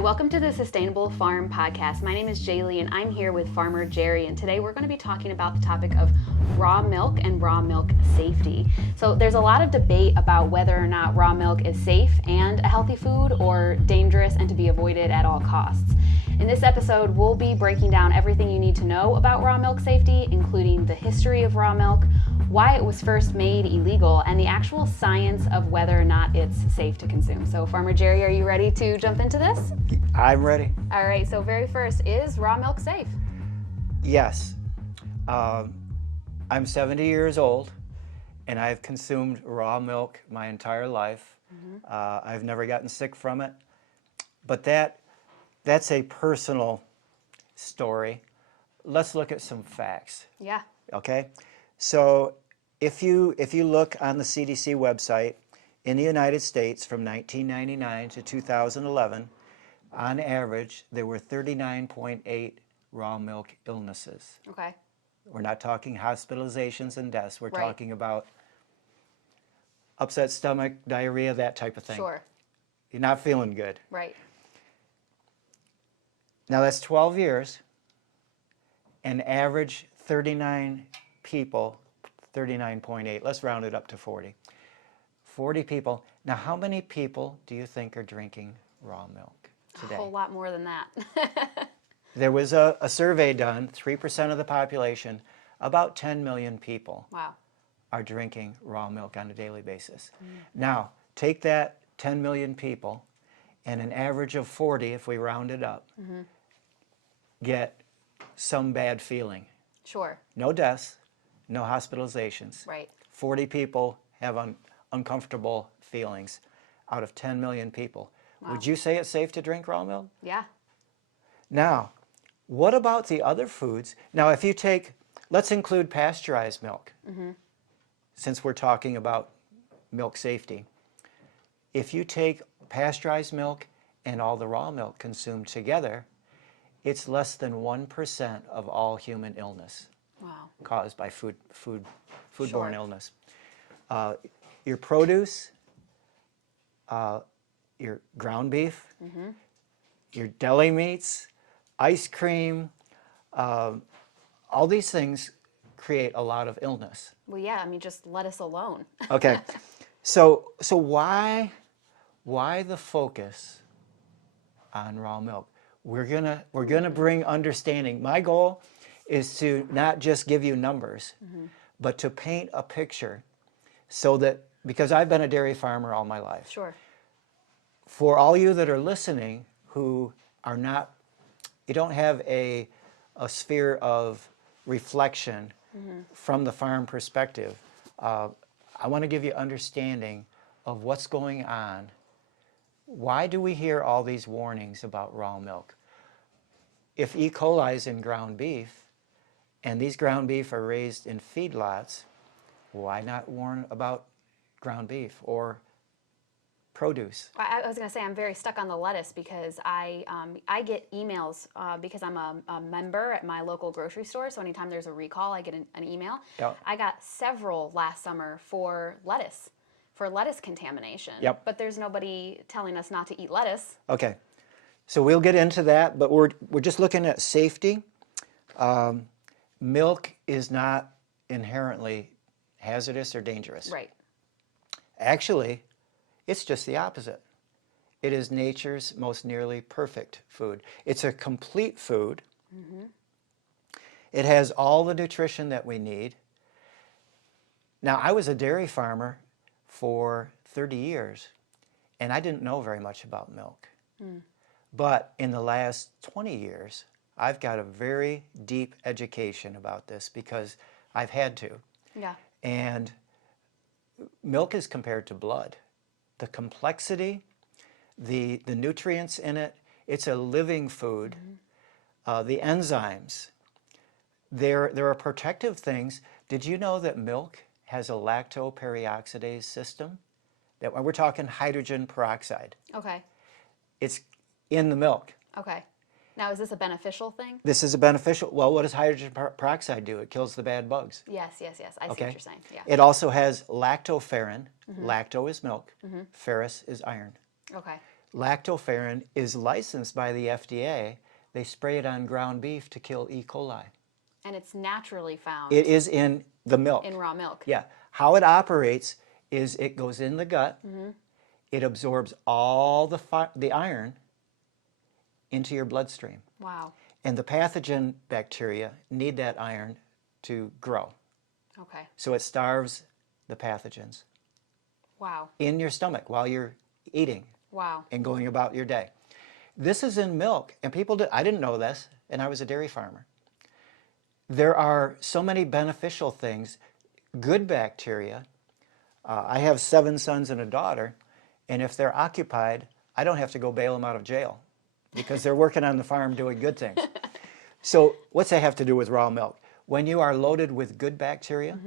Hi, welcome to the Sustainable Farm Podcast. My name is Jaylee and I'm here with farmer Jerry, and today we're going to be talking about the topic of raw milk and raw milk safety. So there's a lot of debate about whether or not raw milk is safe and a healthy food or dangerous and to be avoided at all costs. In this episode, we'll be breaking down everything you need to know about raw milk safety, including the history of raw milk, why it was first made illegal, and the actual science of whether or not it's safe to consume. So Farmer Jerry, are you ready to jump into this? I'm ready. All right, so very first, is raw milk safe? Yes. I'm 70 years old and I've consumed raw milk my entire life. I've never gotten sick from it, but that's a personal story. Let's look at some facts. Yeah. Okay? So if you look on the CDC website, in the United States from 1999 to 2011, on average, there were 39.8 raw milk illnesses. Okay. We're not talking hospitalizations and deaths. We're Right. talking about upset stomach, diarrhea, that type of thing. Sure. You're not feeling good. Right. Now that's 12 years, and average 39 people, 39.8, let's round it up to 40. 40 people. Now how many people do you think are drinking raw milk today? A whole lot more than that. There was a survey done, 3% of the population, about 10 million people Wow. are drinking raw milk on a daily basis. Now, take that 10 million people and an average of 40, if we round it up, get some bad feeling. Sure. No deaths, no hospitalizations. Right. 40 people have uncomfortable feelings out of 10 million people. Wow. Would you say it's safe to drink raw milk? Yeah. Now, what about the other foods? Now, if you take, let's include pasteurized milk, since we're talking about milk safety. If you take pasteurized milk and all the raw milk consumed together, it's less than 1% of all human illness Wow. caused by foodborne Sure. illness. Your produce, your ground beef, your deli meats, ice cream, all these things create a lot of illness. Well, yeah, I mean, just let us alone. Okay, so why the focus on raw milk? We're gonna bring understanding. My goal is to not just give you numbers, but to paint a picture, so that, because I've been a dairy farmer all my life. Sure. For all you that are listening who are not, you don't have a sphere of reflection from the farm perspective, I want to give you understanding of what's going on. Why do we hear all these warnings about raw milk? If E. coli is in ground beef, and these ground beef are raised in feedlots, why not warn about ground beef or produce? I was going to say I'm very stuck on the lettuce because I get emails because I'm a member at my local grocery store. So anytime there's a recall, I get an email. Yep. I got several last summer for lettuce contamination. Yep. But there's nobody telling us not to eat lettuce. Okay, so we'll get into that, but we're just looking at safety. Milk is not inherently hazardous or dangerous. Right. Actually, it's just the opposite. It is nature's most nearly perfect food. It's a complete food. It has all the nutrition that we need. Now, I was a dairy farmer for 30 years, and I didn't know very much about milk. But in the last 20 years, I've got a very deep education about this because I've had to. Yeah. And milk is compared to blood. The complexity, the nutrients in it, it's a living food. The enzymes, there are protective things. Did you know that milk has a lactoperoxidase system? That we're talking hydrogen peroxide. Okay. It's in the milk. Okay. Now, is this a beneficial thing? This is a beneficial. Well, what does hydrogen peroxide do? It kills the bad bugs. Yes. I see what you're saying. Yeah. It also has lactoferrin. Lacto is milk. Ferrous is iron. Okay. Lactoferrin is licensed by the FDA. They spray it on ground beef to kill E. coli. And it's naturally found It is in the milk. in raw milk. Yeah. How it operates is it goes in the gut. It absorbs all the iron into your bloodstream. Wow. And the pathogen bacteria need that iron to grow. Okay. So it starves the pathogens Wow. in your stomach while you're eating Wow. and going about your day. This is in milk, and I didn't know this, and I was a dairy farmer. There are so many beneficial things, good bacteria. I have 7 sons and a daughter, and if they're occupied, I don't have to go bail them out of jail because they're working on the farm doing good things. So what's that have to do with raw milk? When you are loaded with good bacteria,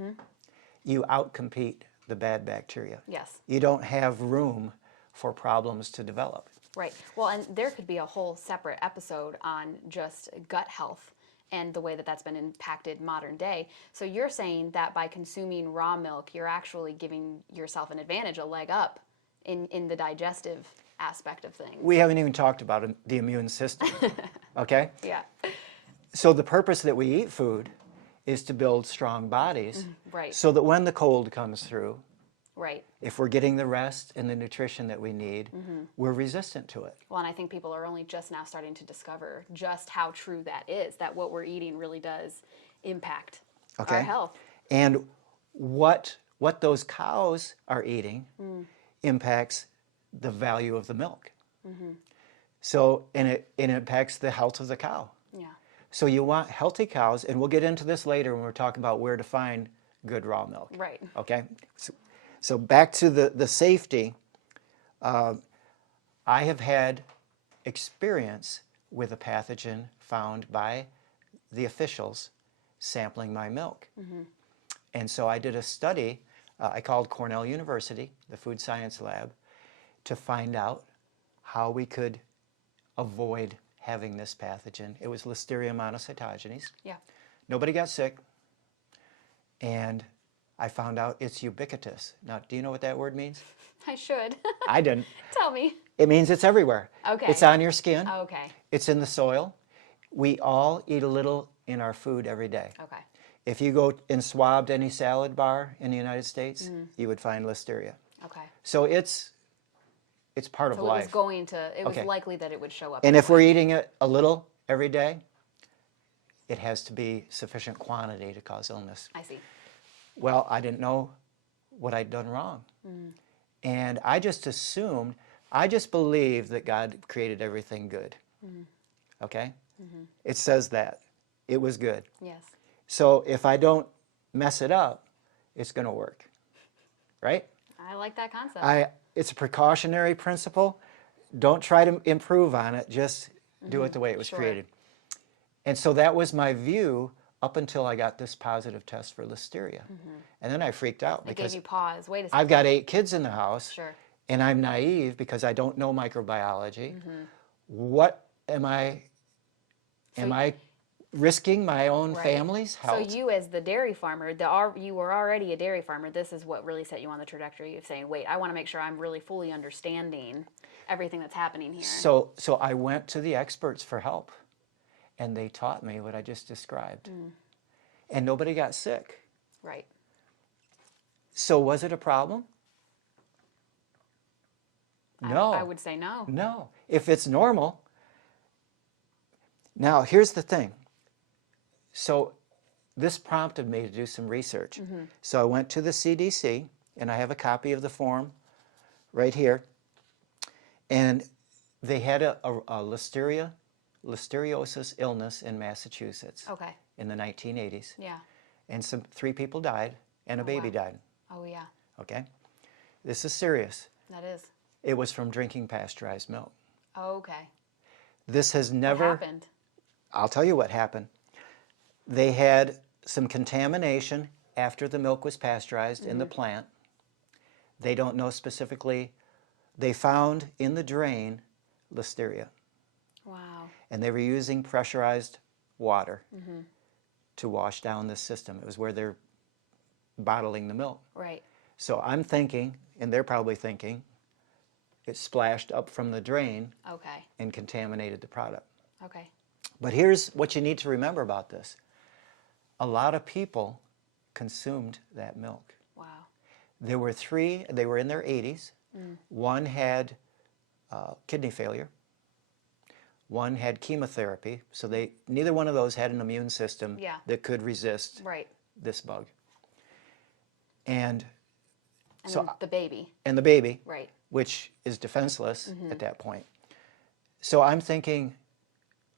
you outcompete the bad bacteria. Yes. You don't have room for problems to develop. Right. Well, and there could be a whole separate episode on just gut health and the way that that's been impacted modern day. So you're saying that by consuming raw milk, you're actually giving yourself an advantage, a leg up in the digestive aspect of things. We haven't even talked about the immune system, okay? Yeah. So the purpose that we eat food is to build strong bodies, Right. so that when the cold comes through, Right. if we're getting the rest and the nutrition that we need, we're resistant to it. Well, and I think people are only just now starting to discover just how true that is, that what we're eating really does impact our health. And what those cows are eating impacts the value of the milk. So, and it impacts the health of the cow. Yeah. So you want healthy cows, and we'll get into this later when we're talking about where to find good raw milk. Right. Okay? So back to the safety. I have had experience with a pathogen found by the officials sampling my milk. And so I did a study. I called Cornell University, the food science lab, to find out how we could avoid having this pathogen. It was Listeria monocytogenes. Yeah. Nobody got sick. And I found out it's ubiquitous. Now, do you know what that word means? I should. I didn't. Tell me. It means it's everywhere. Okay. It's on your skin. Okay. It's in the soil. We all eat a little in our food every day. Okay. If you go and swabbed any salad bar in the United States, you would find Listeria. Okay. So it's part of So life. it was Okay. likely that it would show up. And if anyway. we're eating it a little every day, it has to be sufficient quantity to cause illness. I see. Well, I didn't know what I'd done wrong. And I just assumed, I just believed that God created everything good. Okay? It says that. It was good. Yes. So if I don't mess it up, it's going to work. Right? I like that concept. It's a precautionary principle. Don't try to improve on it. Just do it the way it was Sure. created. And so that was my view up until I got this positive test for Listeria. And then I freaked out It because gave you pause. Wait a second. I've got 8 kids in the house, Sure. and I'm naive because I don't know microbiology. What am I risking my own Right. family's health? So you, as the dairy farmer, you were already a dairy farmer. This is what really set you on the trajectory of saying, wait, I want to make sure I'm really fully understanding everything that's happening here. So I went to the experts for help, and they taught me what I just described. And nobody got sick. Right. So was it a problem? No. I would say no. No. If it's normal. Now, here's the thing. So this prompted me to do some research. So I went to the CDC, and I have a copy of the form right here. And they had a listeriosis illness in Massachusetts Okay. in the 1980s. Yeah. And 3 people died, and a baby died. Oh, yeah. Okay? This is serious. That is. It was from drinking pasteurized milk. Okay. This has never... What happened? I'll tell you what happened. They had some contamination after the milk was pasteurized in the plant. They don't know specifically. They found in the drain Listeria. Wow. And they were using pressurized water to wash down this system. It was where they're bottling the milk. Right. So I'm thinking, and they're probably thinking, it splashed up from the drain Okay. and contaminated the product. Okay. But here's what you need to remember about this. A lot of people consumed that milk. Wow. There were three, they were in their 80s. One had kidney failure. One had chemotherapy, so neither one of those had an immune system that could resist Right. this bug. And And so, then the baby. and the baby, Right. which is defenseless at that point. So I'm thinking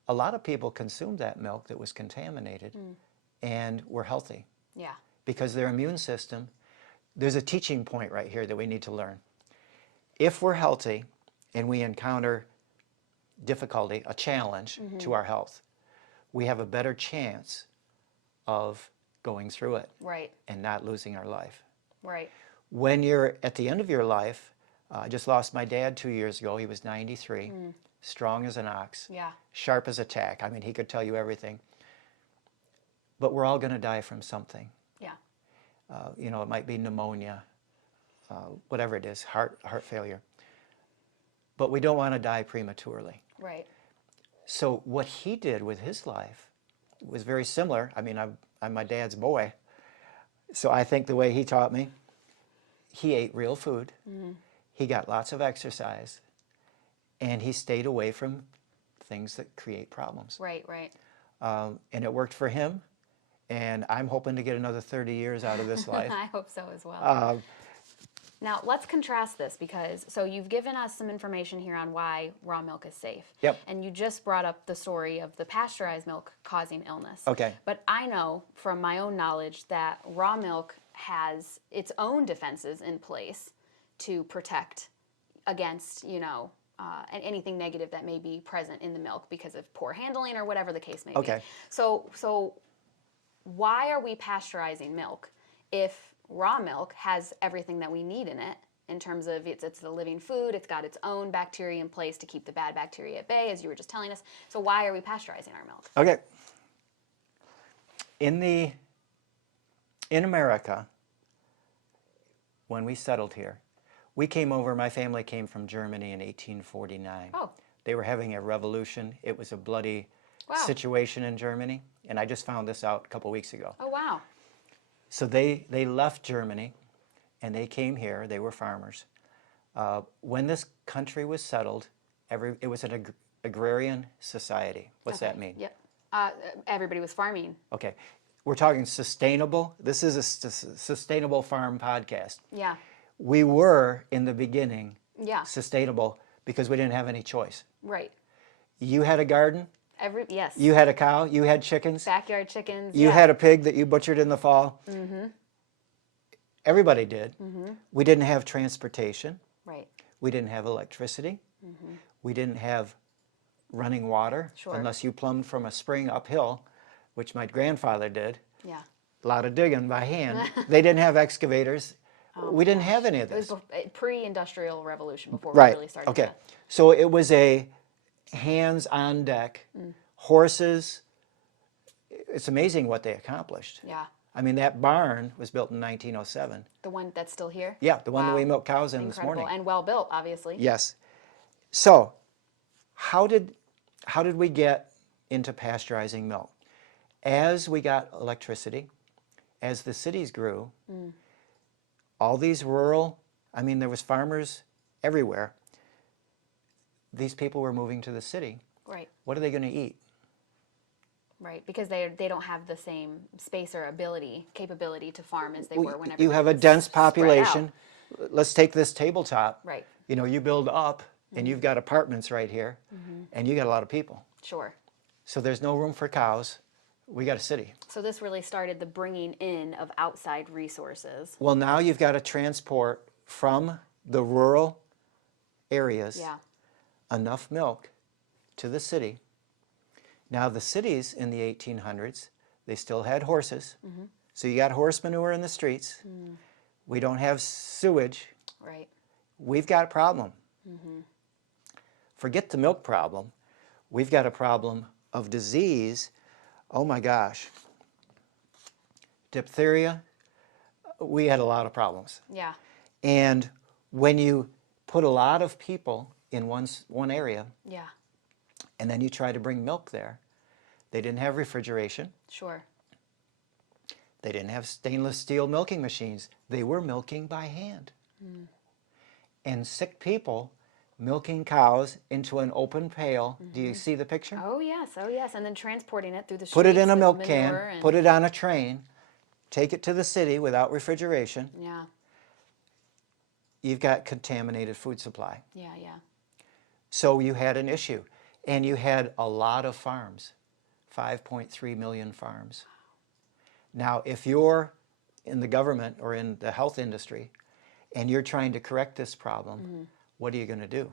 a lot of people consumed that milk that was contaminated and were healthy Yeah. because their immune system, there's a teaching point right here that we need to learn. If we're healthy and we encounter difficulty, a challenge to our health, we have a better chance of going through it Right. and not losing our life. Right. When you're at the end of your life, I just lost my dad 2 years ago. He was 93, strong as an ox, Yeah. sharp as a tack. I mean, he could tell you everything. But we're all going to die from something. Yeah. You know, it might be pneumonia, whatever it is, heart failure. But we don't want to die prematurely. Right. So what he did with his life was very similar. I mean, I'm my dad's boy. So I think the way he taught me, he ate real food. He got lots of exercise. And he stayed away from things that create problems. Right. Right. And it worked for him. And I'm hoping to get another 30 years out of this life. I hope so as well. Now, let's contrast this because, so you've given us some information here on why raw milk is safe. Yep. And you just brought up the story of the pasteurized milk causing illness. Okay. But I know from my own knowledge that raw milk has its own defenses in place to protect against, and anything negative that may be present in the milk because of poor handling or whatever the case may be. Okay. So why are we pasteurizing milk if raw milk has everything that we need in it in terms of it's the living food, it's got its own bacteria in place to keep the bad bacteria at bay, as you were just telling us. So why are we pasteurizing our milk? Okay. In America, when we settled here, we came over, my family came from Germany in 1849. Oh. They were having a revolution. It was a bloody Wow. situation in Germany, and I just found this out a couple weeks ago. Oh, wow. So they left Germany, and they came here. They were farmers. When this country was settled, it was an agrarian society. What's that mean? Yep. Everybody was farming. Okay. We're talking sustainable. This is a sustainable farm podcast. Yeah. We were, in the beginning, Yeah. sustainable because we didn't have any choice. Right. You had a garden. Yes. You had a cow. You had chickens. Backyard chickens. You yeah. had a pig that you butchered in the fall. Everybody did. We didn't have transportation. Right. We didn't have electricity. We didn't have running water Sure. unless you plumbed from a spring uphill, which my grandfather did. Yeah. A lot of digging by hand. They didn't have excavators. We didn't have any of It was this. pre-industrial revolution before Right. we really started. Okay. that. So it was a hands on deck, horses. It's amazing what they accomplished. Yeah. I mean, that barn was built in 1907. The one that's still here? Yeah, the one that Wow. we milk cows in this Incredible. morning. And well built, obviously. Yes. So, how did we get into pasteurizing milk? As we got electricity, as the cities grew, all these rural, I mean, there was farmers everywhere. These people were moving to the city. Right. What are they going to eat? Right. Because they don't have the same space or capability to farm as they were whenever You have a dense population. Let's take this tabletop. Right. You know, you build up, and you've got apartments right here, and you got a lot of people. Sure. So there's no room for cows. We got a city. So this really started the bringing in of outside resources. Well, now you've got to transport from the rural areas Yeah. enough milk to the city. Now, the cities in the 1800s, they still had horses. So you got horse manure in the streets. We don't have sewage. Right. We've got a problem. Forget the milk problem. We've got a problem of disease. Oh my gosh. Diphtheria. We had a lot of problems. Yeah. And when you put a lot of people in one area, Yeah. and then you try to bring milk there. They didn't have refrigeration. Sure. They didn't have stainless steel milking machines. They were milking by hand. And sick people milking cows into an open pail. Do you see the picture? Oh yes, and then transporting it through the Put it streets in a with milk manure can, and put it on a train, take it to the city without refrigeration. yeah, You've got contaminated food supply. yeah. So you had an issue. And you had a lot of farms, 5.3 million farms. Now, if you're in the government or in the health industry and you're trying to correct this problem, what are you going to do?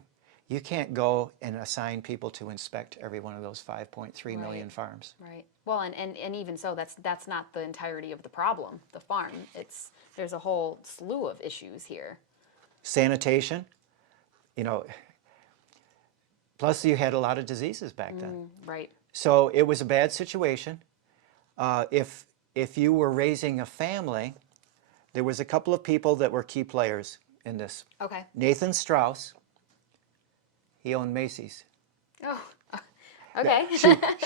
You can't go and assign people to inspect every one of those 5.3 million farms. Right. Well, and even so, that's not the entirety of the problem. The farm. There's a whole slew of issues here. Sanitation, you know, plus you had a lot of diseases back then. Right. So it was a bad situation. If you were raising a family, there was a couple of people that were key players in this. Okay. Nathan Strauss, he owned Macy's. Oh. Okay.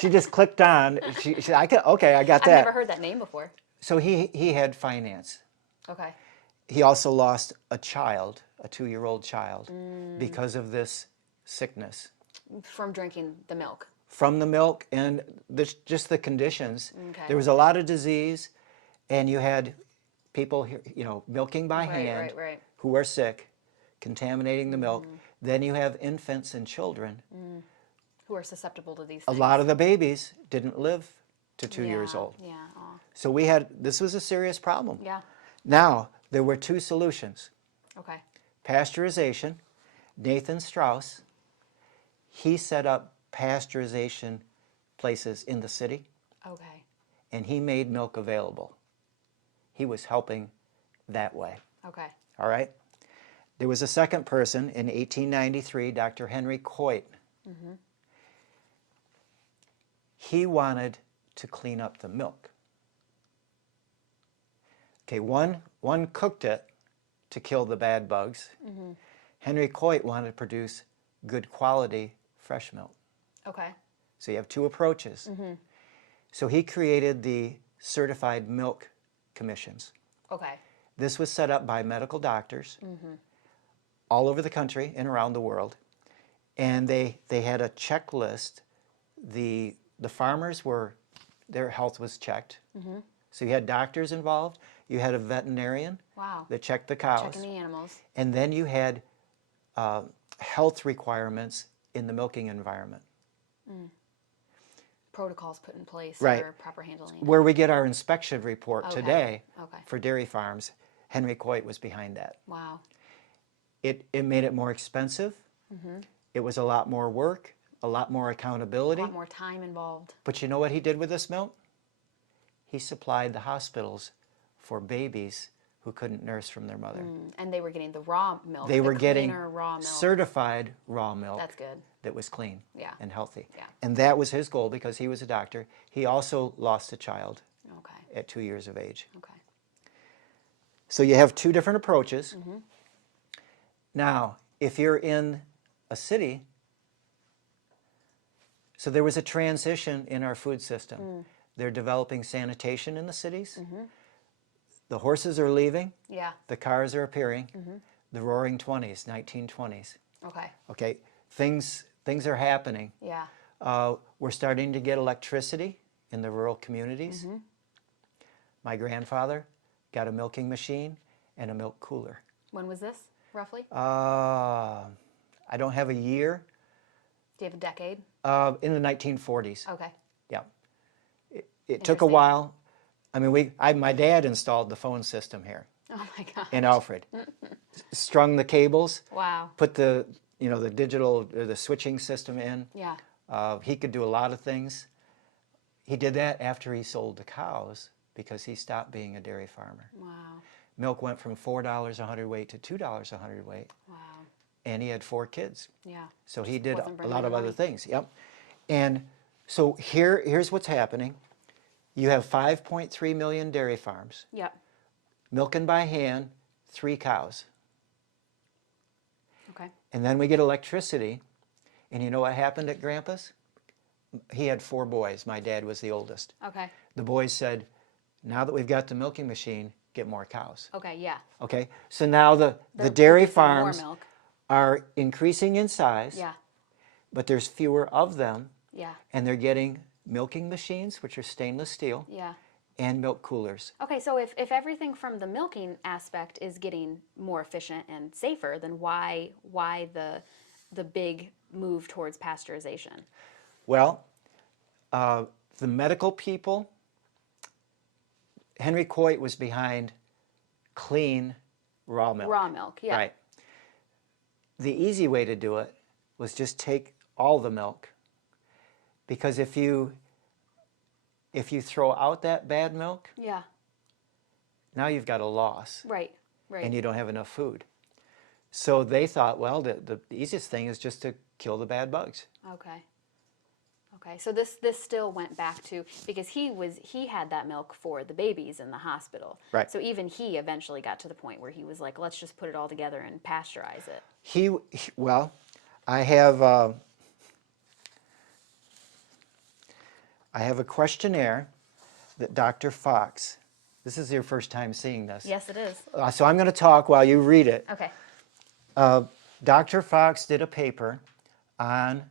She just clicked on. She I got that. I've never heard that name before. So he had finance. Okay. He also lost a child, a 2-year-old child, because of this sickness. From drinking the milk. From the milk and just the conditions. Okay. There was a lot of disease, and you had people, milking by hand Right. who are sick, contaminating the milk. Then you have infants and children. Who are susceptible to these A things. lot of the babies didn't live to 2 years old. Yeah. Aw. So this was a serious problem. Yeah. Now, there were 2 solutions. Okay. Pasteurization. Nathan Strauss, he set up pasteurization places in the city, Okay. and he made milk available. He was helping that way. Okay. All right? There was a second person in 1893, Dr. Henry Coit. He wanted to clean up the milk. Okay, one cooked it to kill the bad bugs. Henry Coit wanted to produce good quality fresh milk. Okay. So you have 2 approaches. So he created the Certified Milk Commissions. Okay. This was set up by medical doctors all over the country and around the world. And they had a checklist. The farmers their health was checked. So you had doctors involved. You had a veterinarian Wow. that checked the cows. Checking the animals. And then you had health requirements in the milking environment. Protocols put in place Right. for proper handling. Where we get our inspection report Okay. today Okay. for dairy farms, Henry Coit was behind that. Wow. It made it more expensive. It was a lot more work, a lot more A accountability. lot more time involved. But you know what he did with this milk? He supplied the hospitals for babies who couldn't nurse from their mother. And they were getting the raw milk. They the were getting cleaner raw milk. certified raw milk That's good. that was clean Yeah. and healthy. Yeah. And that was his goal because he was a doctor. He also lost a child Okay. at 2 years of age. Okay. So you have 2 different approaches. Now, if you're in a city, so there was a transition in our food system. They're developing sanitation in the cities. The horses are leaving. Yeah. The cars are appearing. The Roaring 20s, 1920s. Okay. Okay, things are happening. Yeah. We're starting to get electricity in the rural communities. My grandfather got a milking machine and a milk cooler. When was this, roughly? I don't have a year. Do you have a decade? In the 1940s. Okay. Yeah. It took a Interesting. while. I mean, my dad installed the phone system here Oh my God. in Alfred. Strung the cables, Wow. put the digital or the switching system in. Yeah. He could do a lot of things. He did that after he sold the cows because he stopped being a dairy farmer. Wow. Milk went from $4 a hundredweight to $2 a hundredweight, Wow. and he had 4 kids. Yeah. So he Just did wasn't a bringing lot in of other money. things. Yep. And so here's what's happening. You have 5.3 million dairy farms, Yep. milking by hand, 3 cows. Okay. And then we get electricity. And you know what happened at Grandpa's? He had 4 boys. My dad was the oldest. Okay. The boys said, now that we've got the milking machine, get more cows. Okay, yeah. Okay, so now the They're dairy producing more farms milk. are increasing in size, Yeah. but there's fewer of them, Yeah. and they're getting milking machines, which are stainless steel, Yeah. and milk coolers. Okay, so if everything from the milking aspect is getting more efficient and safer, then why the big move towards pasteurization? Well, the medical people, Henry Coit was behind clean raw milk. Raw milk, yeah. Right. The easy way to do it was just take all the milk, because if you throw out that bad milk, Yeah. now you've got a loss. Right. Right. And you don't have enough food. So they thought, well, the easiest thing is just to kill the bad bugs. Okay. Okay. So this still went back to, because he had that milk for the babies in the hospital. Right. So even he eventually got to the point where he was like, let's just put it all together and pasteurize it. Well, I have a questionnaire that Dr. Fox, this is your first time seeing this. Yes, it is. So I'm going to talk while you read it. Okay. Dr. Fox did a paper on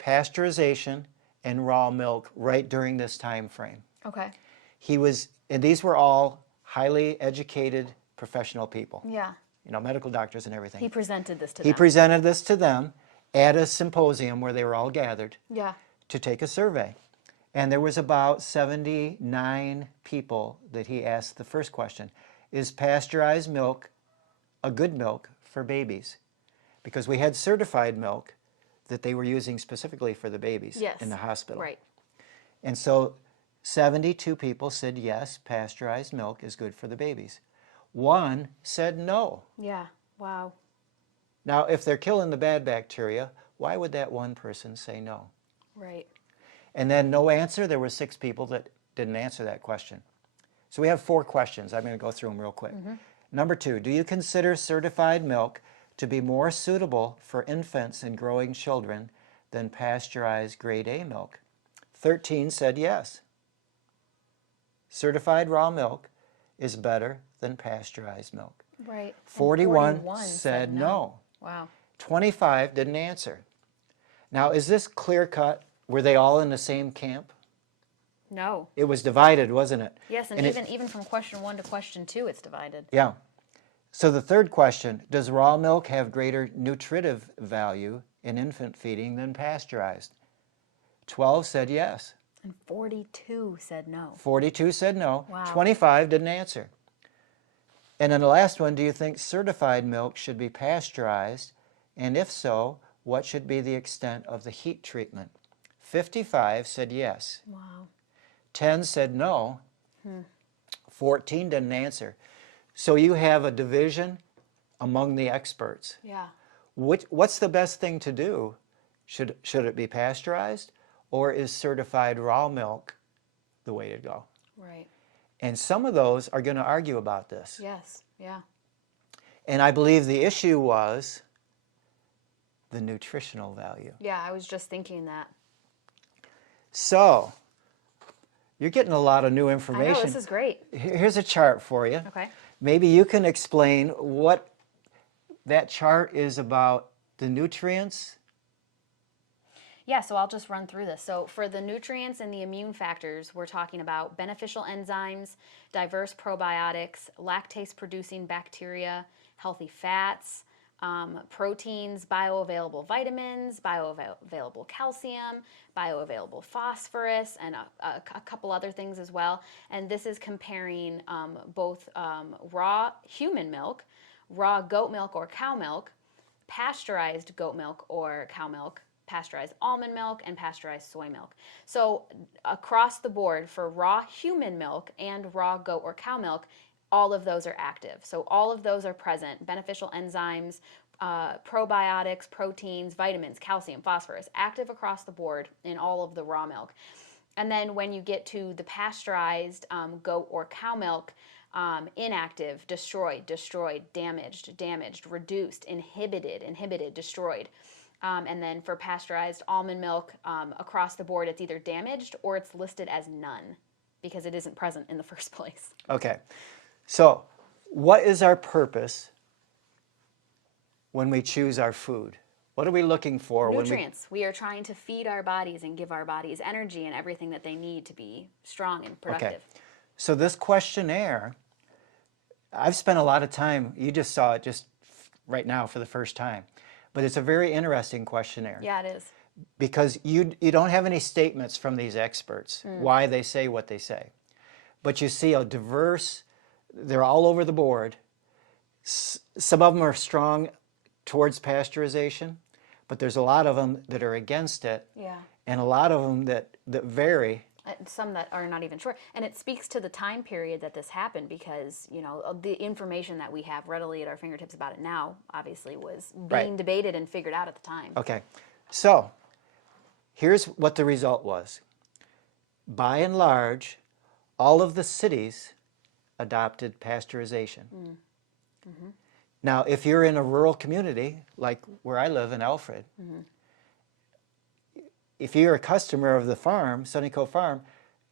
pasteurization and raw milk right during this time frame. Okay. And these were all highly educated professional people, Yeah. medical doctors and everything. He presented this to He them. presented this to them at a symposium where they were all gathered Yeah. to take a survey. And there was about 79 people that he asked the first question, is pasteurized milk a good milk for babies? Because we had certified milk that they were using specifically for the babies in the hospital. Right. And so 72 people said yes, pasteurized milk is good for the babies. 1 said no. Yeah. Wow. Now, if they're killing the bad bacteria, why would that 1 person say no? Right. And then no answer, there were 6 people that didn't answer that question. So we have 4 questions. I'm going to go through them real quick. Number 2, do you consider certified milk to be more suitable for infants and growing children than pasteurized grade A milk? 13 said yes. Certified raw milk is better than pasteurized milk. Right. 41 said no. Wow. 25 didn't answer. Now, is this clear cut? Were they all in the same camp? No. It was divided, wasn't it? Yes, and even from question 1 to question 2, it's divided. Yeah. So the third question, does raw milk have greater nutritive value in infant feeding than pasteurized? 12 said yes. And 42 said no. 42 said no. Wow. 25 didn't answer. And then the last one, do you think certified milk should be pasteurized? And if so, what should be the extent of the heat treatment? 55 said yes. Wow. 10 said no. 14 didn't answer. So you have a division among the experts. Yeah. What's the best thing to do? Should it be pasteurized, or is certified raw milk the way to go? Right. And some of those are going to argue about this. Yes. Yeah. And I believe the issue was the nutritional value. Yeah, I was just thinking that. So, you're getting a lot of new I information. know, this is great. Here's a chart for you. Okay. Maybe you can explain what that chart is about, the nutrients. Yeah, so I'll just run through this. So for the nutrients and the immune factors, we're talking about beneficial enzymes, diverse probiotics, lactase-producing bacteria, healthy fats, proteins, bioavailable vitamins, bioavailable calcium, bioavailable phosphorus, and a couple other things as well. And this is comparing both raw human milk, raw goat milk or cow milk, pasteurized goat milk or cow milk, pasteurized almond milk, and pasteurized soy milk. So across the board for raw human milk and raw goat or cow milk, all of those are active. So all of those are present. Beneficial enzymes, probiotics, proteins, vitamins, calcium, phosphorus, active across the board in all of the raw milk. And then when you get to the pasteurized goat or cow milk, inactive, destroyed, damaged, reduced, inhibited, destroyed. And then for pasteurized almond milk, across the board, it's either damaged or it's listed as none because it isn't present in the first place. Okay. So, what is our purpose when we choose our food? What are we looking for? Nutrients. We are trying to feed our bodies and give our bodies energy and everything that they need to be strong and productive. Okay. So this questionnaire, I've spent a lot of time, you just saw it just right now for the first time, but it's a very interesting questionnaire. Yeah, it is. Because you don't have any statements from these experts, why they say what they say. But you see a diverse, they're all over the board. Some of them are strong towards pasteurization, but there's a lot of them that are against it, Yeah. and a lot of them that vary. And some that are not even sure. And it speaks to the time period that this happened because, you know, the information that we have readily at our fingertips about it now, obviously, was being debated and figured out at the time. Okay, so here's what the result was. By and large, all of the cities adopted pasteurization. Mm-hmm. Now, if you're in a rural community, like where I live in Alfred, if you're a customer of the farm, Sunny Cove Farm,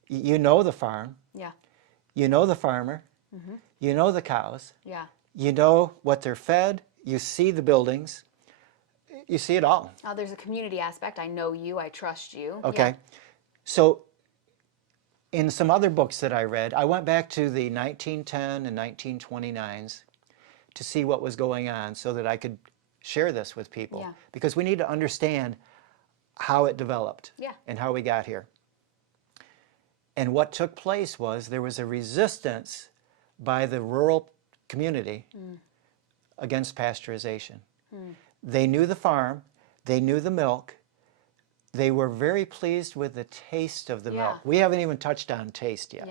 you know the farm. Yeah. You know the farmer. You know the cows. Yeah. You know what they're fed. You see the buildings. You see it all. There's a community aspect. I know you. I trust you. Okay. Yeah. So in some other books that I read, I went back to the 1910 and 1929s to see what was going on so that I could share this with people. Yeah. Because we need to understand how it developed Yeah. and how we got here. And what took place was there was a resistance by the rural community against pasteurization. They knew the farm, they knew the milk, they were very pleased with the taste of the milk. We haven't even touched on taste yet.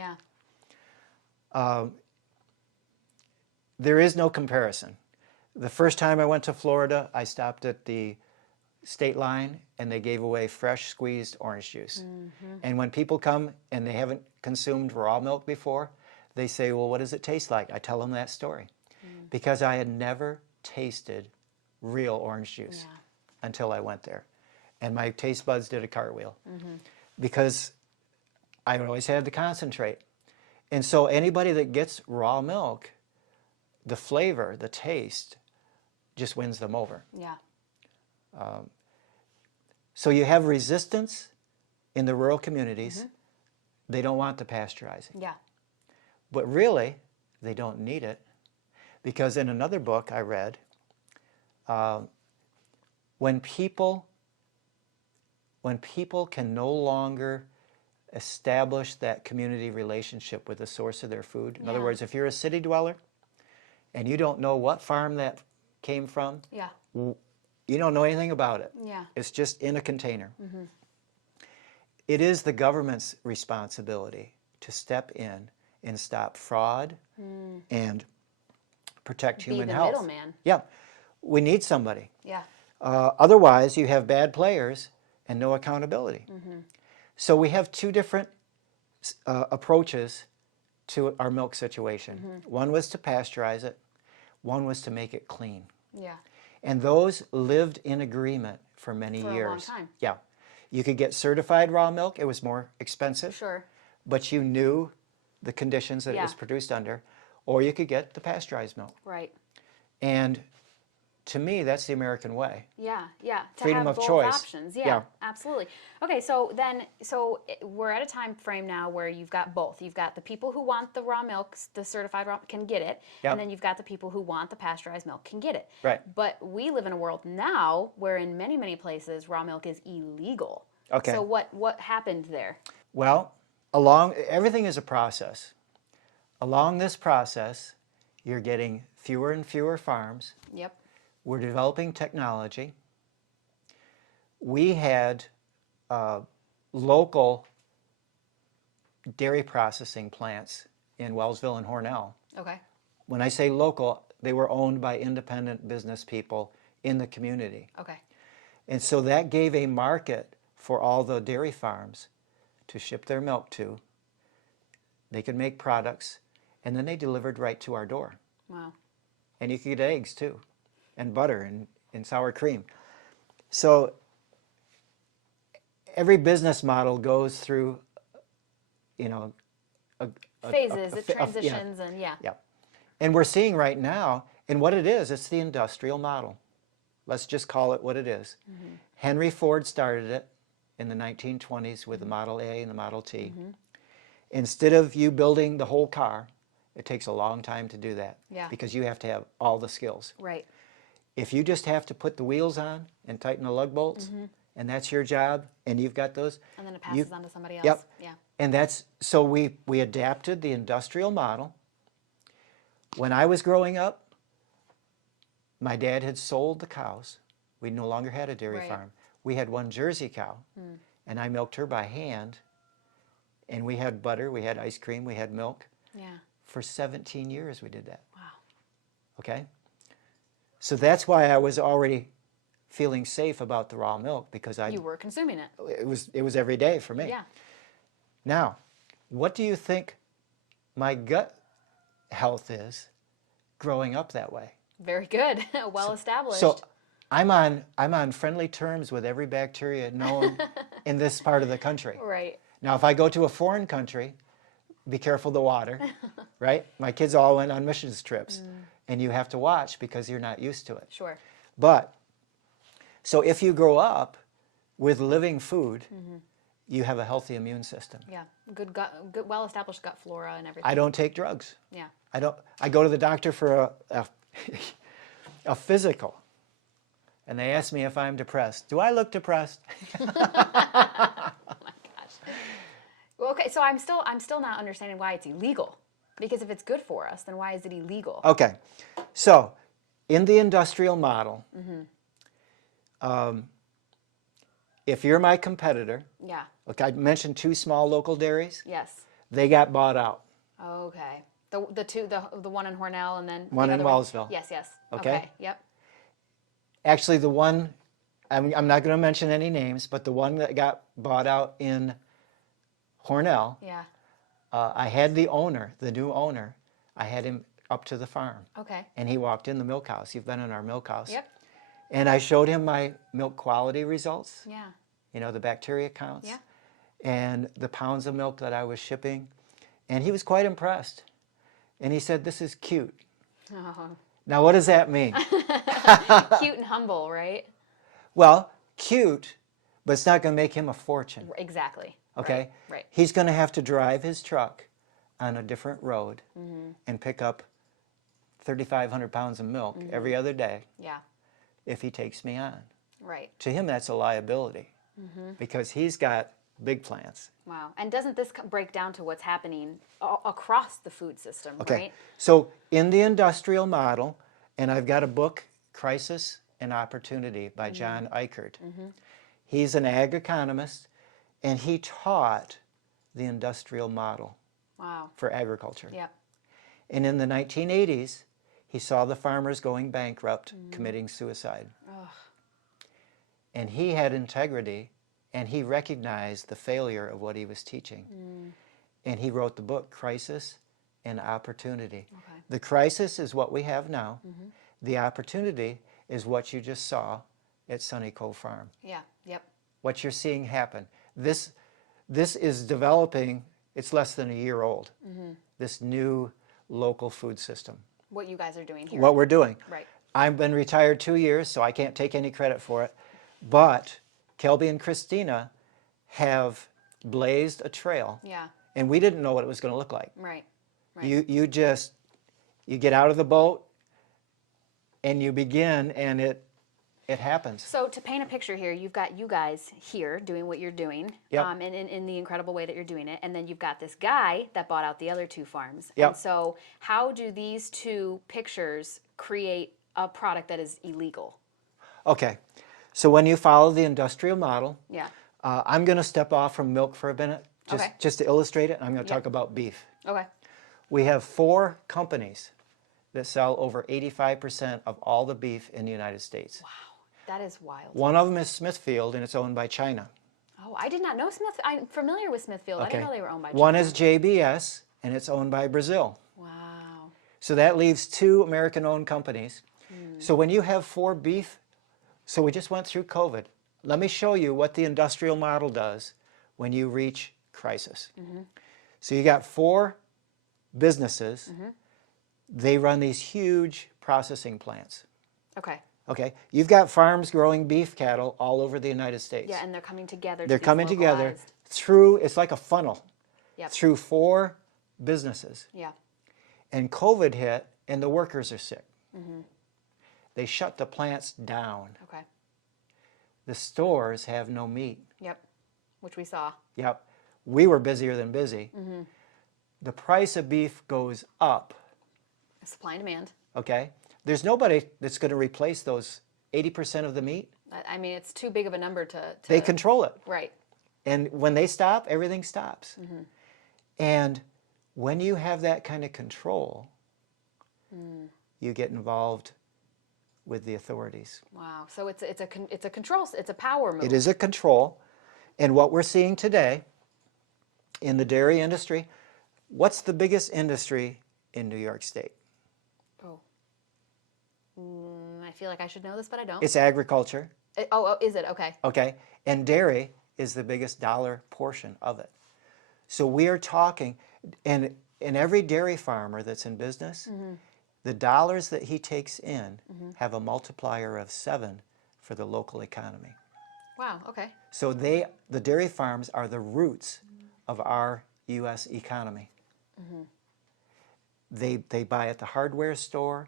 Yeah. There is no comparison. The first time I went to Florida, I stopped at the state line and they gave away fresh squeezed orange juice. And when people come and they haven't consumed raw milk before, they say, well, what does it taste like? I tell them that story. Because I had never tasted real orange juice until I went there. And my taste buds did a cartwheel. Because I always had to concentrate. And so anybody that gets raw milk, the flavor, the taste, just wins them over. Yeah. So you have resistance in the rural communities. They don't want the pasteurizing. Yeah. But really, they don't need it. Because in another book I read, when people can no longer establish that community relationship with the source of their food, in other words, if you're a city dweller and you don't know what farm that came from, you don't know anything about it. Yeah. It's just in a container. It is the government's responsibility to step in and stop fraud and protect human health. Be the middleman. Yeah. We need somebody. Yeah. Otherwise, you have bad players and no accountability. So we have two different approaches to our milk situation. One was to pasteurize it. One was to make it clean. Yeah. And those lived in agreement for many years. For a long time. Yeah. You could get certified raw milk. It was more expensive. Sure. But you knew the conditions that it was produced under. Or you could get the pasteurized milk. Right. And to me, that's the American way. Yeah, yeah. To Freedom have of both choice. options. Yeah, Yeah. absolutely. Okay, we're at a time frame now where you've got both. You've got the people who want the raw milk, the certified raw, can get it, Yep. and then you've got the people who want the pasteurized milk can get it. Right. But we live in a world now where in many, many places raw milk is illegal. Okay. So what happened there? Well, everything is a process. Along this process, you're getting fewer and fewer farms. Yep. We're developing technology. We had local dairy processing plants in Wellsville and Hornell. Okay. When I say local, they were owned by independent business people in the community. Okay. And so that gave a market for all the dairy farms to ship their milk to. They could make products, and then they delivered right to our door. Wow. And you could get eggs too, and butter and sour cream. So every business model goes through, Phases, it transitions, and yeah. Yeah. And we're seeing right now, and what it is, it's the industrial model. Let's just call it what it is. Mm-hmm. Henry Ford started it in the 1920s with the Model A and the Model T. Mm-hmm. Instead of you building the whole car, it takes a long time to do that. Yeah. Because you have to have all the skills. Right. If you just have to put the wheels on and tighten the lug bolts, and that's your job, and you've got those. And then it passes on to somebody else. Yep. Yeah. And so we adapted the industrial model. When I was growing up, my dad had sold the cows. We no longer had a dairy farm. We had one Jersey cow, and I milked her by hand. And we had butter, we had ice cream, we had milk. Yeah. For 17 years we did that. Wow. Okay? So that's why I was already feeling safe about the raw milk, because you were consuming it. It was every day for me. Yeah. Now, what do you think my gut health is growing up that way? Very good. Well established. So I'm on friendly terms with every bacteria known in this part of the country. Right. Now, if I go to a foreign country, be careful the water, right? My kids all went on missions trips, and you have to watch because you're not used to it. Sure. But, so if you grow up with living food, you have a healthy immune system. Yeah. Good gut, good, well-established gut flora and everything. I don't take drugs. Yeah. I go to the doctor for a physical, and they ask me if I'm depressed. Do I look depressed? Well, okay, so I'm still not understanding why it's illegal. Because if it's good for us, then why is it illegal? Okay, so in the industrial model, if you're my competitor, yeah. okay, I mentioned 2 small local dairies. Yes. They got bought out. Okay. The one in Hornell and then one the in other Wallsville. Yes, yes. Okay. Yep. Actually, the one I'm not going to mention any names, but the one that got bought out in Hornell. Yeah. I had the owner, the new owner, I had him up to the farm. Okay. And he walked in the milk house. You've been in our milk house. Yep. And I showed him my milk quality results. Yeah. You know, the bacteria counts. Yeah. And the pounds of milk that I was shipping. And he was quite impressed. And he said, "This is cute." Oh. Now, what does that mean? Cute and humble, right? Well, cute, but it's not going to make him a fortune. Exactly. Okay? Right. He's going to have to drive his truck on a different road and pick up 3,500 pounds of milk every other day. Yeah. If he takes me on. Right. To him, that's a liability because he's got big plans. Wow. And doesn't this break down to what's happening across the food system, Okay. right? So in the industrial model, and I've got a book, Crisis and Opportunity by John Eichert. He's an ag economist, and he taught the industrial model Wow. for agriculture. Yep. And in the 1980s, he saw the farmers going bankrupt, committing suicide. Ugh. And he had integrity, and he recognized the failure of what he was teaching. And he wrote the book, Crisis and Opportunity. Okay. The crisis is what we have now. The opportunity is what you just saw at Sunny Cove Farm. Yeah. Yep. What you're seeing happen. This is developing, it's less than a year old, this new local food system. What you guys are doing here. What we're doing. Right. I've been retired 2 years, so I can't take any credit for it. But Kelby and Christina have blazed a trail. Yeah. And we didn't know what it was going to look like. Right. Right. You get out of the boat and you begin, and it happens. So to paint a picture here, you've got you guys here doing what you're doing, Yep. and in the incredible way that you're doing it, and then you've got this guy that bought out the other 2 farms. Yep. And so how do these 2 pictures create a product that is illegal? Okay. So when you follow the industrial model, Yeah. I'm going to step off from milk for a minute, Okay. just to illustrate it. I'm going to Yep. talk about beef. Okay. We have 4 companies that sell over 85% of all the beef in the United States. Wow. That is wild. One of them is Smithfield, and it's owned by China. Oh, I did not know I'm familiar with Smithfield. I didn't know they were owned by China. One is JBS, and it's owned by Brazil. Wow. So that leaves 2 American-owned companies. So when you have 4 beef, so we just went through COVID. Let me show you what the industrial model does when you reach crisis. So you got 4 businesses. They run these huge processing plants. Okay. Okay, you've got farms growing beef cattle all over the United States. Yeah, and they're coming together. They're coming together localized. through, it's like a funnel, Yep. through 4 businesses. Yeah. And COVID hit, and the workers are sick. They shut the plants down. Okay. The stores have no meat. Yep. Which we saw. Yep. We were busier than busy. The price of beef goes up. Supply and demand. Okay? There's nobody that's going to replace those 80% of the meat. I mean, it's too big of a number to... They control it. Right. And when they stop, everything stops. And when you have that kind of control, you get involved with the authorities. Wow. So it's a control, it's a power move. It is a control. And what we're seeing today in the dairy industry, what's the biggest industry in New York State? Oh. I feel like I should know this, but I don't. It's agriculture. Oh, is it? Okay. Okay. And dairy is the biggest dollar portion of it. So we are talking, and every dairy farmer that's in business, the dollars that he takes in have a multiplier of 7 for the local economy. Wow, okay. So the dairy farms are the roots of our U.S. economy. They buy at the hardware store,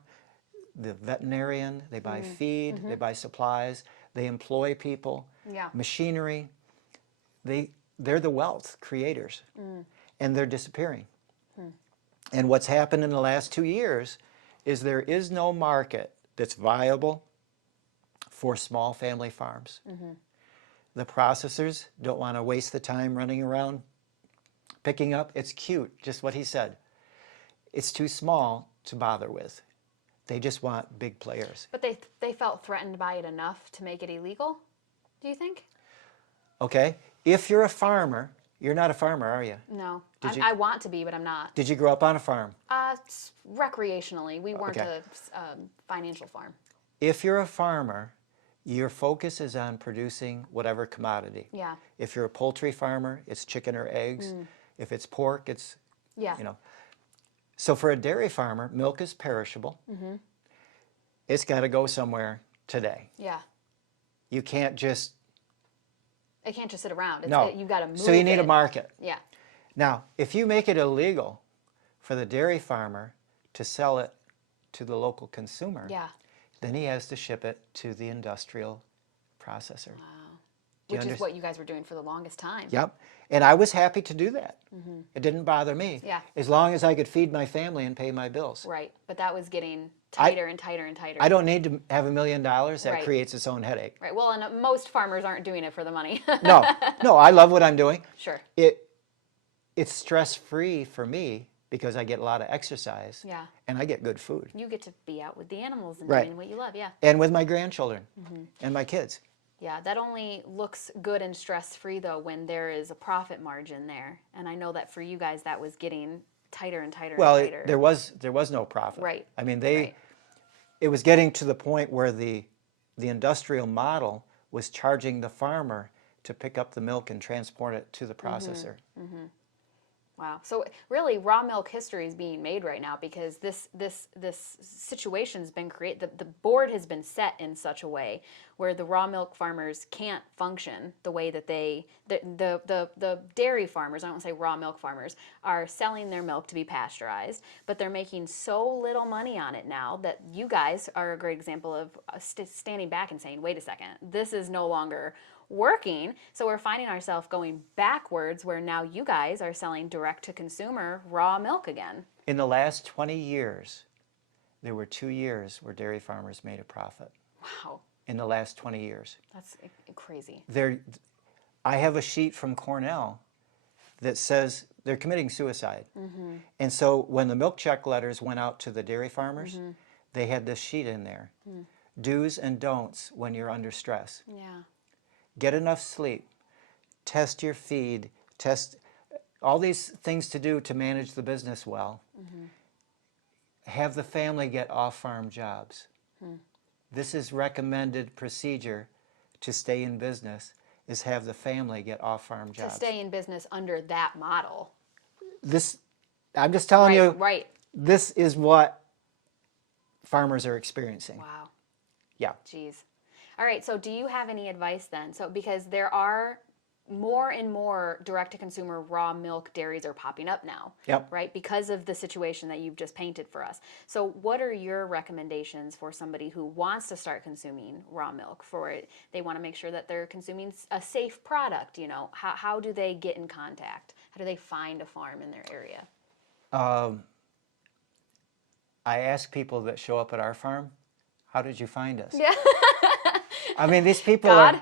the veterinarian, they buy feed, they buy supplies, they employ people, machinery. They're the wealth creators, and they're disappearing. And what's happened in the last 2 years is there is no market that's viable for small family farms. The processors don't want to waste the time running around picking up. It's cute, just what he said. It's too small to bother with. They just want big players. But they felt threatened by it enough to make it illegal, do you think? Okay, if you're a farmer, you're not a farmer, are you? No. I want to be, but I'm not. Did you grow up on a farm? Recreationally. We weren't Okay. a financial farm. If you're a farmer, your focus is on producing whatever commodity. Yeah. If you're a poultry farmer, it's chicken or eggs. If it's pork, it's, Yeah. you know. So for a dairy farmer, milk is perishable. It's got to go somewhere today. Yeah. You can't just... It can't just sit around. No. You've got to move So you need a it. market. Yeah. Now, if you make it illegal for the dairy farmer to sell it to the local consumer, Yeah. then he has to ship it to the industrial processor. Wow. Do you Which is underst- what you guys were doing for the longest time. Yep. And I was happy to do that. It didn't bother me. Yeah. As long as I could feed my family and pay my bills. Right. But that was getting tighter and tighter and tighter. I don't need to have $1 million. That Right. creates its own headache. Right. Well, and most farmers aren't doing it for the money. No, I love what I'm doing. Sure. It's stress-free for me because I get a lot of exercise. Yeah. And I get good food. You get to be out with the animals and Right. doing what you love. Yeah. And with my grandchildren and my kids. Yeah, that only looks good and stress-free, though, when there is a profit margin there. And I know that for you guys, that was getting tighter and tighter Well, and tighter. there was no profit. Right. I mean, Right. it was getting to the point where the industrial model was charging the farmer to pick up the milk and transport it to the processor. Wow. So really, raw milk history is being made right now because this situation's been created. The board has been set in such a way where the raw milk farmers can't function the way that the dairy farmers, I don't want to say raw milk farmers, are selling their milk to be pasteurized, but they're making so little money on it now that you guys are a great example of standing back and saying, wait a second, this is no longer working. So we're finding ourselves going backwards where now you guys are selling direct to consumer raw milk again. In the last 20 years, there were 2 years where dairy farmers made a profit. Wow. In the last 20 years. That's crazy. I have a sheet from Cornell that says they're committing suicide. And so when the milk check letters went out to the dairy farmers, they had this sheet in there. Do's and don'ts when you're under stress. Yeah. Get enough sleep, test your feed, test all these things to do to manage the business well. have the family get off-farm jobs. This is recommended procedure to stay in business, is have the family get off-farm jobs. To stay in business under that model. This, I'm just telling you, Right. this is what farmers are experiencing. Wow. Yeah. Jeez. All right, so do you have any advice then? So because there are more and more direct-to-consumer raw milk dairies are popping up now, Yep. right? Because of the situation that you've just painted for us. So what are your recommendations for somebody who wants to start consuming raw milk? They want to make sure that they're consuming a safe product, you know. How do they get in contact? How do they find a farm in their area? I ask people that show up at our farm, how did you find us? Yeah. I mean, these people God.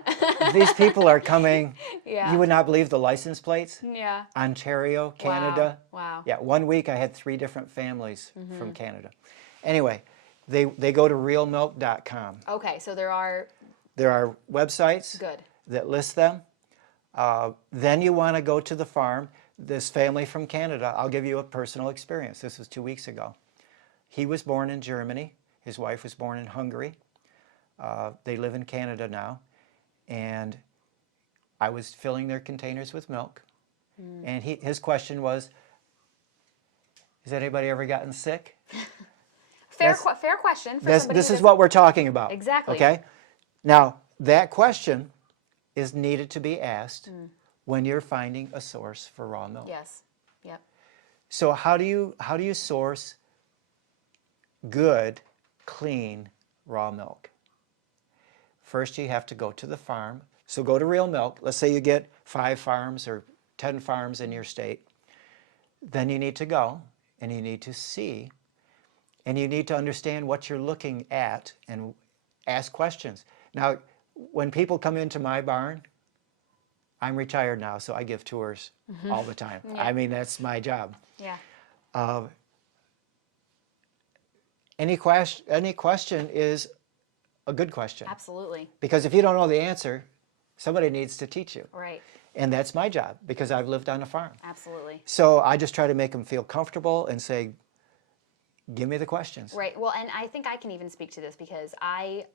are coming. Yeah. You would not believe the license plates. Yeah. Ontario, Canada. Wow. Yeah, one week I had 3 different families from Canada. Anyway, they go to realmilk.com. Okay, so there are websites good. that list them. Then you want to go to the farm. This family from Canada, I'll give you a personal experience. This was 2 weeks ago. He was born in Germany. His wife was born in Hungary. They live in Canada now. And I was filling their containers with milk. And his question was, has anybody ever gotten sick? Fair question for somebody This who is what we're talking about. Exactly. Okay? Now, that question is needed to be asked when you're finding a source for raw milk. Yes. Yep. So how do you source good, clean, raw milk? First, you have to go to the farm. So go to Real Milk. Let's say you get 5 farms or 10 farms in your state. Then you need to go and you need to see and you need to understand what you're looking at and ask questions. Now, when people come into my barn, I'm retired now, so I give tours all the time. Yeah. I mean, that's my job. Yeah. Any question is a good question. Absolutely. Because if you don't know the answer, somebody needs to teach you. Right. And that's my job because I've lived on a farm. Absolutely. So I just try to make them feel comfortable and say, give me the questions. Right. Well, and I think I can even speak to this because I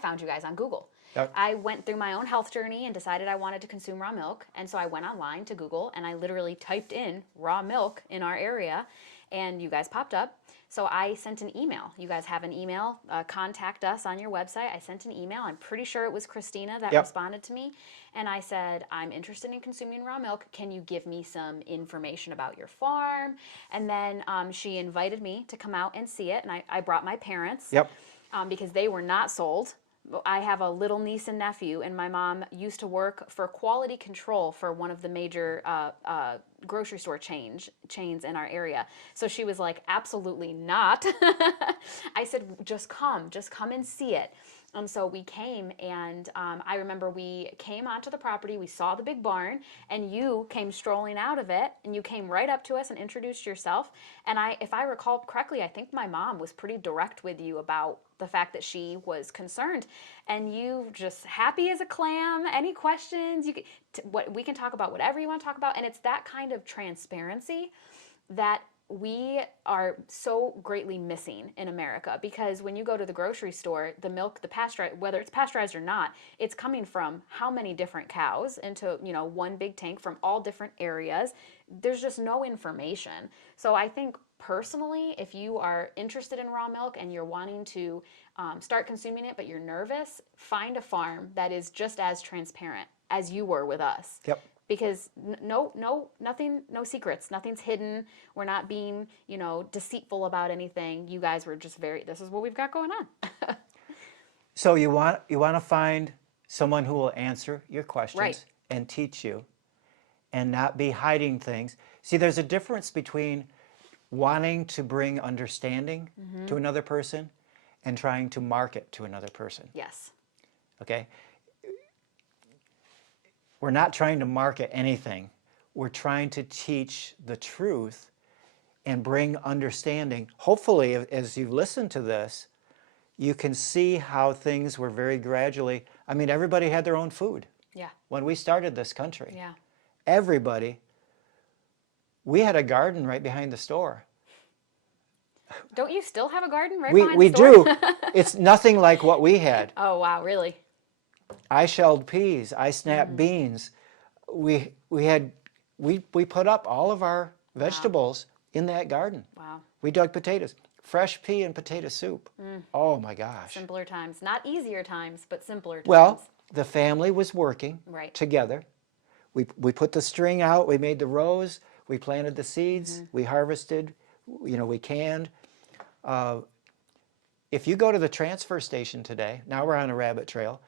found you guys on Google. Yep. I went through my own health journey and decided I wanted to consume raw milk. And so I went online to Google and I literally typed in raw milk in our area and you guys popped up. So I sent an email. You guys have an email, contact us on your website. I sent an email. I'm pretty sure it was Christina that responded to me. And I said, I'm interested in consuming raw milk. Can you give me some information about your farm? And then she invited me to come out and see it. And I brought my parents because they were not sold. I have a little niece and nephew, and my mom used to work for quality control for one of the major grocery store chains in our area. So she was like, absolutely not. I said, just come and see it. And so we came, and I remember we came onto the property, we saw the big barn, and you came strolling out of it, and you came right up to us and introduced yourself. And if I recall correctly, I think my mom was pretty direct with you about the fact that she was concerned, and you just happy as a clam. Any questions? We can talk about whatever you want to talk about, and it's that kind of transparency that we are so greatly missing in America, because when you go to the grocery store, the milk, the pasteurized, whether it's pasteurized or not, it's coming from how many different cows into, one big tank from all different areas. There's just no information. So I think personally, if you are interested in raw milk and you're wanting to start consuming it, but you're nervous, find a farm that is just as transparent as you were with us. Yep. Because nothing, no secrets, nothing's hidden. We're not being, deceitful about anything. You guys were just this is what we've got going on. So you want to find someone who will answer your questions Right. and teach you and not be hiding things. See, there's a difference between wanting to bring understanding to another person and trying to market to another person. Yes. Okay? We're not trying to market anything. We're trying to teach the truth and bring understanding. Hopefully, as you listen to this, you can see how things were very gradually. I mean, everybody had their own food. Yeah. When we started this country, Yeah. everybody, we had a garden right behind the store. Don't you still have a garden right We behind we the store? do. It's nothing like what we had. Oh, wow, really? I shelled peas. I snapped beans. We put up all of our vegetables in that garden. Wow. We dug potatoes, fresh pea and potato soup. Oh my gosh. Simpler times. Not easier times, but simpler times. Well, the family was working Right. together. We put the string out. We made the rows. We planted the seeds. We harvested. We canned. If you go to the transfer station today, now we're on a rabbit trail,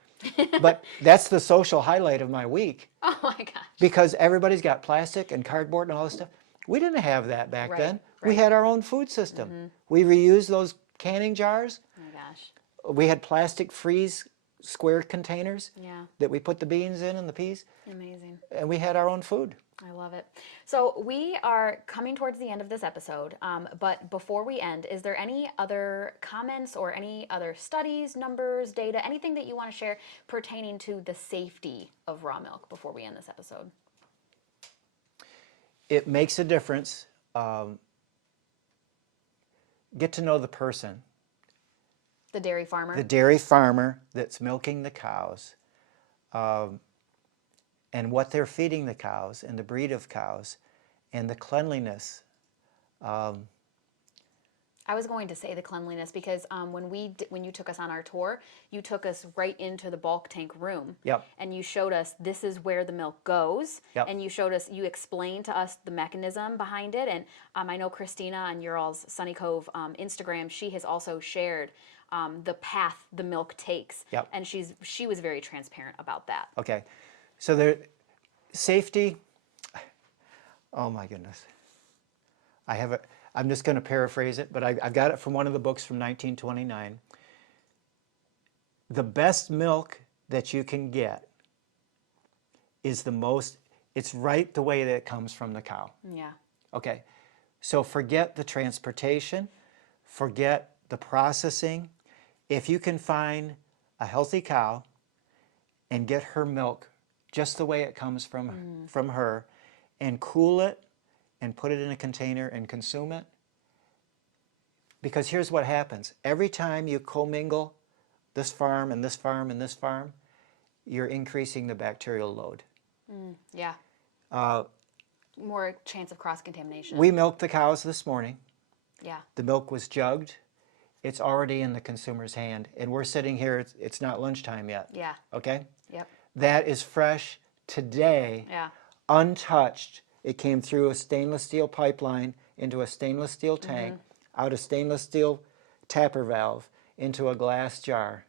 but that's the social highlight of my week Oh my gosh. because everybody's got plastic and cardboard and all this stuff. We didn't have that back Right, then. We right. had our own food system. We reused those canning jars. Oh my gosh. We had plastic freeze square containers Yeah. that we put the beans in and the peas, Amazing. and we had our own food. I love it. So we are coming towards the end of this episode, but before we end, is there any other comments or any other studies, numbers, data, anything that you want to share pertaining to the safety of raw milk before we end this episode? It makes a difference. Get to know the person, The dairy farmer? the dairy farmer that's milking the cows, and what they're feeding the cows, and the breed of cows, and the cleanliness. I was going to say the cleanliness because when you took us on our tour, you took us right into the bulk tank room. Yep. And you showed us this is where the milk goes. Yep. And you explained to us the mechanism behind it. And I know Christina on your all's Sunny Cove Instagram, she has also shared the path the milk takes. Yep. And she was very transparent about that. Okay, so safety. Oh my goodness, I'm just going to paraphrase it, but I've got it from one of the books from 1929. The best milk that you can get is it's right the way that it comes from the cow. Yeah. Okay, so forget the transportation, forget the processing. If you can find a healthy cow and get her milk just the way it comes from her, and cool it and put it in a container and consume it. Because here's what happens. Every time you commingle this farm and this farm and this farm, you're increasing the bacterial load. Yeah. More chance of cross-contamination. We milked the cows this morning. Yeah. The milk was jugged. It's already in the consumer's hand. And we're sitting here, it's not lunchtime yet. Yeah. Okay? Yep. That is fresh today, Yeah. untouched. It came through a stainless steel pipeline into a stainless steel tank, out a stainless steel tapper valve, into a glass jar.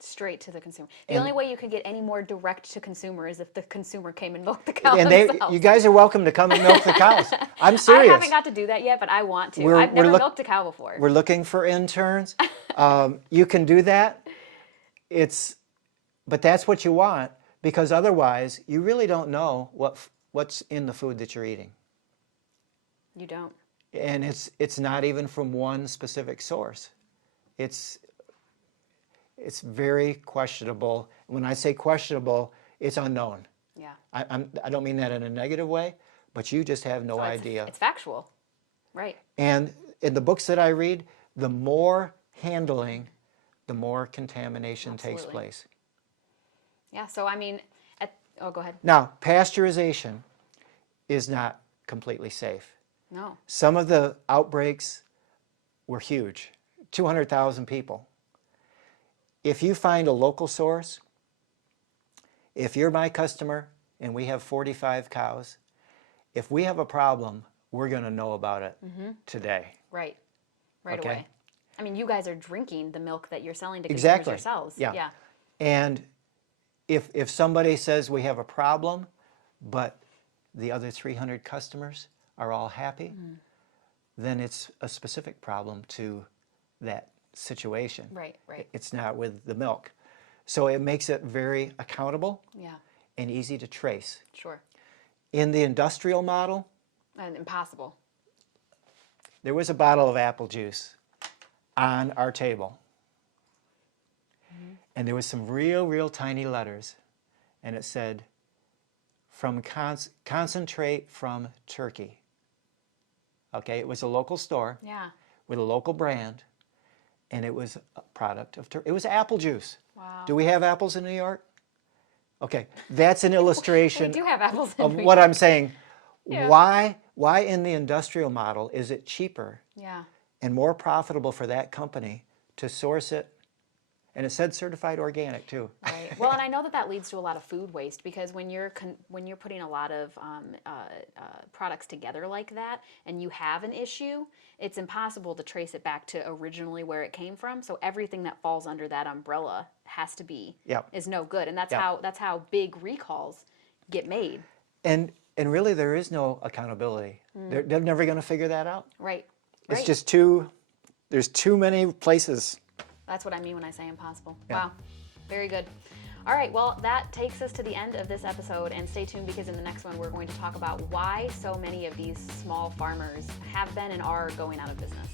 Straight to the consumer. The only way you could get any more direct to consumer is if the consumer came and milked the cow And themselves. you guys are welcome to come and milk the cows. I'm I serious. haven't got to do that yet, but I want to. I've never milked a cow before. We're looking for interns. You can do that. But that's what you want, because otherwise you really don't know what's in the food that you're eating. You don't. And it's not even from one specific source. It's very questionable. When I say questionable, it's unknown. Yeah. I don't mean that in a negative way, but you just have no idea. It's factual. Right. And in the books that I read, the more handling, the more contamination takes Absolutely. place. Yeah. So, I mean, go ahead. Now, pasteurization is not completely safe. No. Some of the outbreaks were huge, 200,000 people. If you find a local source, if you're my customer and we have 45 cows, if we have a problem, we're going to know about it today. Right. Right Okay. away. I mean, you guys are drinking the milk that you're selling to consumers Exactly. yourselves. Yeah. Yeah. And if somebody says we have a problem, but the other 300 customers are all happy, then it's a specific problem to that situation. Right. Right. It's not with the milk. So it makes it very accountable Yeah. and easy to trace. Sure. In the industrial model, And impossible. there was a bottle of apple juice on our table. And there was some real tiny letters. And it said, from concentrate from Turkey. Okay, it was a local store. Yeah. with a local brand, and it was a product of it was apple juice. Wow. Do we have apples in New York? Okay, that's an illustration We do have apples in of New what York. I'm saying. Yeah. Why in the industrial model is it cheaper Yeah. and more profitable for that company to source it? And it said certified organic too. Right. Well, and I know that leads to a lot of food waste, because when you're putting a lot of products together like that, and you have an issue, it's impossible to trace it back to originally where it came from. So everything that falls under that umbrella has to be is no good, and that's how big recalls get made. And really, there is no accountability. They're never going to figure that out. Right. It's just there's too many places. That's what I mean when I say impossible. Yeah. Wow. Very good. All right, well, that takes us to the end of this episode, and stay tuned, because in the next one we're going to talk about why so many of these small farmers have been and are going out of business.